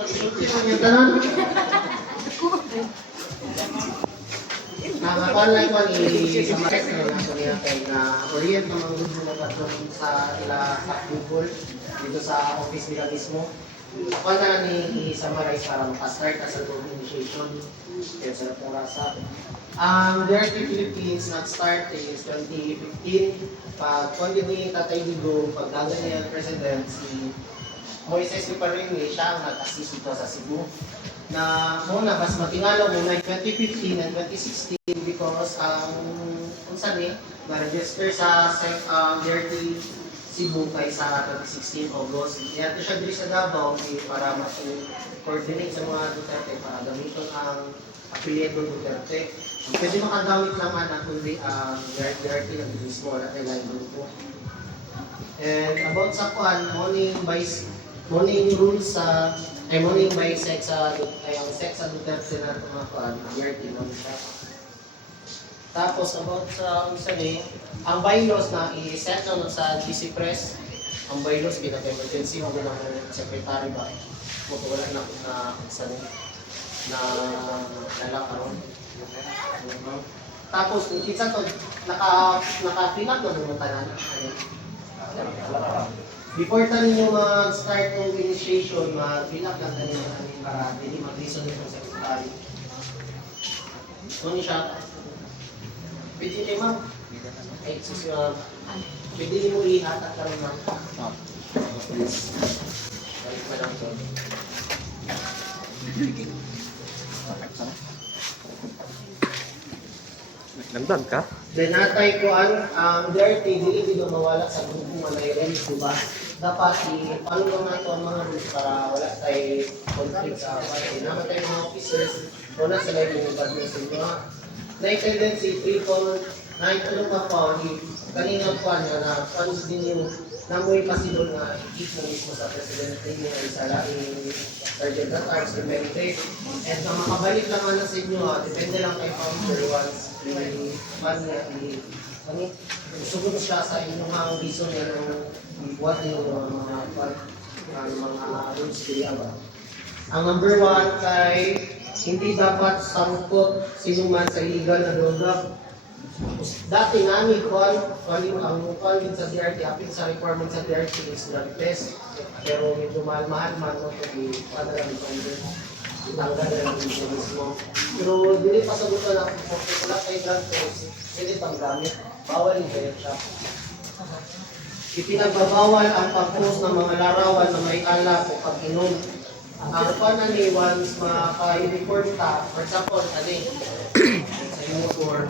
Isulti man yung tanan. Nakapanlay ko ni sa market na kuya kay na orient na mga gusto mo katong sa ila sa Google dito sa office nila mismo. Ako na ni i-summarize para makastart na sa initiation. Kaya sa Rasa. Dirty Philippines nag-start is 2015. Pag kundi ni Tatay Digo, pagdagan niya ang president, si Moises Iparini, siya ang nag-assist dito sa Cebu. Na muna, mas matingalo muna 2015 and 2016 because kung saan na-register sa Dirty Cebu kay sa 2016 August. Kaya ito siya dito sa Davao para mag-coordinate sa mga Duterte para gamitin ang apelyido Duterte. Pwede makagamit naman ang kundi Dirty ng mismo na kailangan grupo. And about sa morning rules sa morning by sex sa ang sex sa Duterte na tumakuan, Dirty mo siya. Tapos about sa isa ang bylaws na i-set na sa GC Press, ang bylaws pinaka-emergency mo ng secretary ba? Wala na isa na lalakaron. Tapos isa to naka-fill up na ng tanan. Before tanin nyo mag-start ng initiation, mag-fill up lang tanin para hindi mag-listen ng secretary. Ano siya? Pwede kayo ma'am? Ay, pwede niyo mo ihatak ka rin ma'am? Balik pa lang ito. Nandun ka? Then natay ko ang dirty, dili dito mawala sa grupong manayren, diba? Dapat i-follow na ito ang mga rules para wala tayo conflict sa party. Naman tayo mga officers, muna sila yung badness nyo. Na-tendency, na-itulong pa po, kanina po na funds din yung namoy pasilong na i-keep mo mismo sa presidente niya sa laing Sergeant at Arts Clemente. And na makabalik lang na sa inyo, depende lang kay Founder once sugod siya sa inyong mga reason niya ng buhat niyo mga rules kaya ba. Ang number 1 kay hindi dapat sangkot sino man sa illegal na droga. Dati namin ang mukha din sa DRT, apin sa requirement sa DRT is drug test. Pero medyo mahal-mahal man no kung i-padala ng Congress. Itanggal na lang dito mismo. Pero dili pa sagutan na kung wala tayo drug test, pwede pang gamit. Bawal yung direct shop. Ipinagbabawal ang pag-post ng mga larawan na may alak o pag-inom. Ang paano ni once maka-report ka, for example, sa motor,